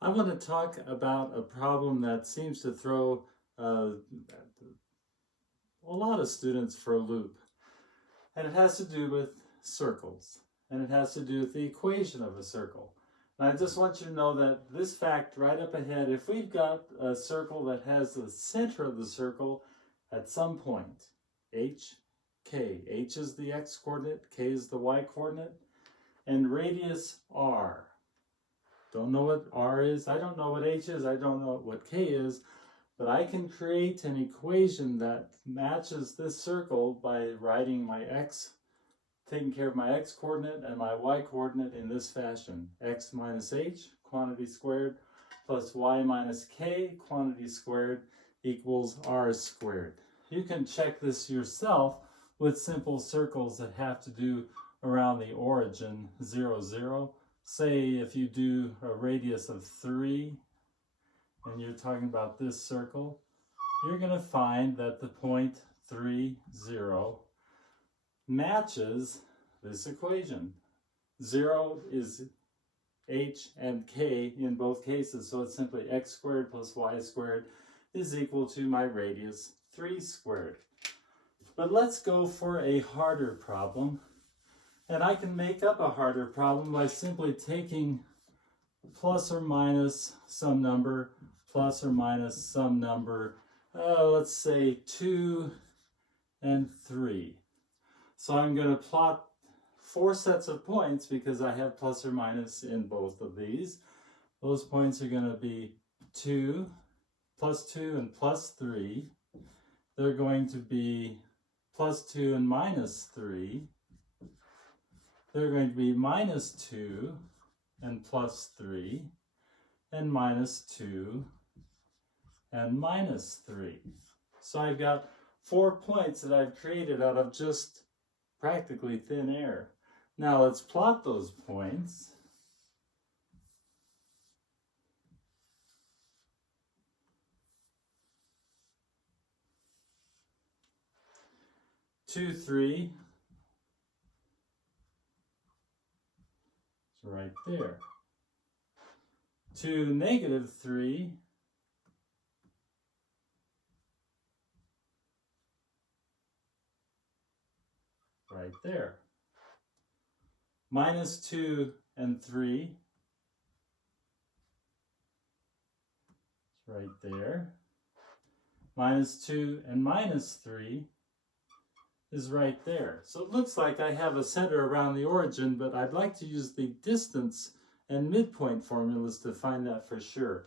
I want to talk about a problem that seems to throw a lot of students for a loop. And it has to do with circles. And it has to do with the equation of a circle. And I just want you to know that this fact right up ahead, if we've got a circle that has the center of the circle at some point, h, k. H is the x-coordinate, k is the y-coordinate, and radius r. Don't know what r is, I don't know what h is, I don't know what k is, but I can create an equation that matches this circle by writing my x, taking care of my x-coordinate and my y-coordinate in this fashion. X minus h, quantity squared, plus y minus k, quantity squared, equals r squared. You can check this yourself with simple circles that have to do around the origin, 0, 0. Say if you do a radius of 3, and you're talking about this circle, you're going to find that the point 3, 0 matches this equation. 0 is h and k in both cases, so it's simply x squared plus y squared is equal to my radius 3 squared. But let's go for a harder problem. And I can make up a harder problem by simply taking plus or minus some number, plus or minus some number, let's say 2 and 3. So I'm going to plot 4 sets of points because I have plus or minus in both of these. Those points are going to be 2, plus 2, and plus 3. They're going to be plus 2 and minus 3. They're going to be minus 2 and plus 3, and minus 2 and minus 3. So I've got 4 points that I've created out of just practically thin air. Now let's plot those points. Two, 3. Right there. 2, negative 3. Right there. Minus 2 and 3. Right there. Minus 2 and minus 3 is right there. So it looks like I have a center around the origin, but I'd like to use the distance and midpoint formulas to find that for sure.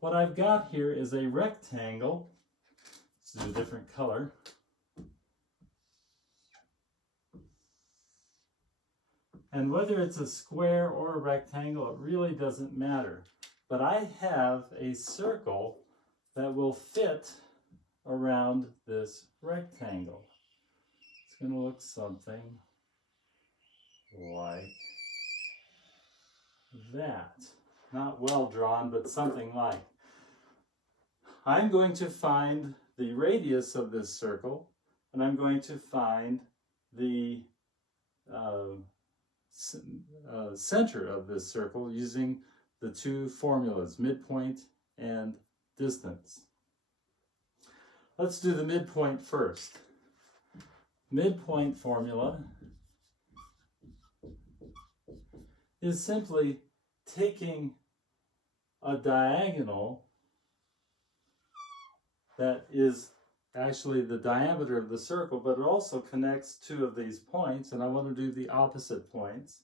What I've got here is a rectangle. Let's do a different color. And whether it's a square or a rectangle, it really doesn't matter. But I have a circle that will fit around this rectangle. It's going to look something like that. Not well drawn, but something like. I'm going to find the radius of this circle, and I'm going to find the center of this circle using the 2 formulas, midpoint and distance. Let's do the midpoint first. Midpoint formula is simply taking a diagonal that is actually the diameter of the circle, but it also connects 2 of these points, and I want to do the opposite points.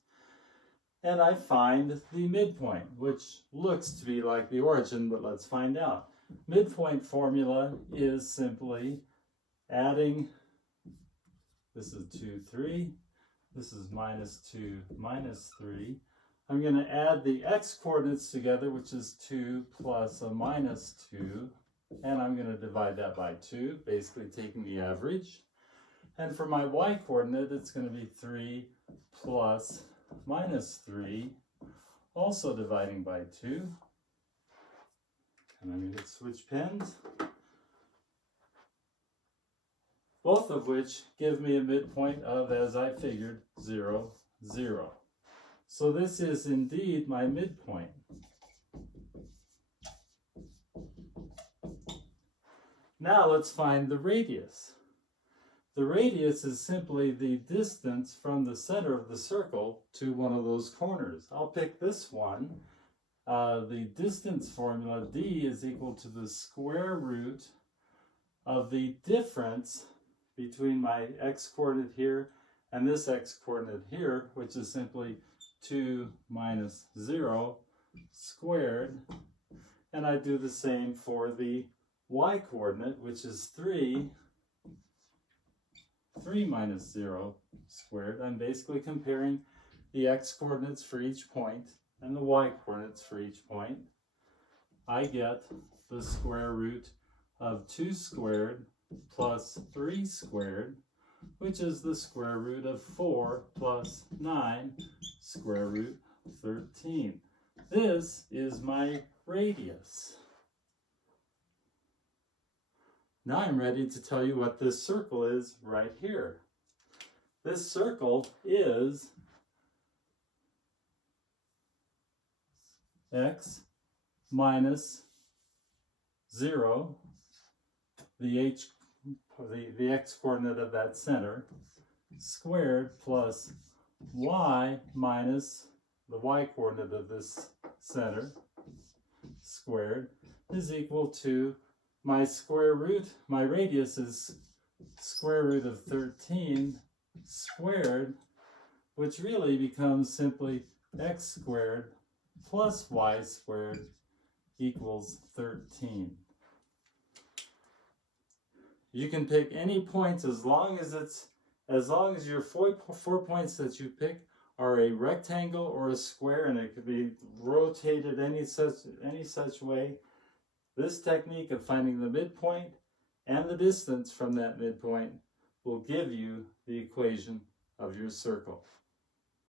And I find the midpoint, which looks to be like the origin, but let's find out. Midpoint formula is simply adding, this is 2, 3, this is minus 2, minus 3. I'm going to add the x-coordinates together, which is 2 plus a minus 2, and I'm going to divide that by 2, basically taking the average. And for my y-coordinate, it's going to be 3 plus minus 3, also dividing by 2. And I'm going to switch pens. Both of which give me a midpoint of, as I figured, 0, 0. So this is indeed my midpoint. Now let's find the radius. The radius is simply the distance from the center of the circle to one of those corners. I'll pick this one. The distance formula, d, is equal to the square root of the difference between my x-coordinate here and this x-coordinate here, which is simply 2 minus 0 squared. And I do the same for the y-coordinate, which is 3 minus 0 squared. I'm basically comparing the x-coordinates for each point and the y-coordinates for each point. I get the square root of 2 squared plus 3 squared, which is the square root of 4 plus 9, square root 13. This is my radius. Now I'm ready to tell you what this circle is right here. This circle is x minus 0, the x-coordinate of that center, squared plus y minus the y-coordinate of this center, squared, is equal to my square root. My radius is square root of 13 squared, which really becomes simply x squared plus y squared equals 13. You can pick any points as long as your four points that you pick are a rectangle or a square, and it could be rotated any such way. This technique of finding the midpoint and the distance from that midpoint will give you the equation of your circle.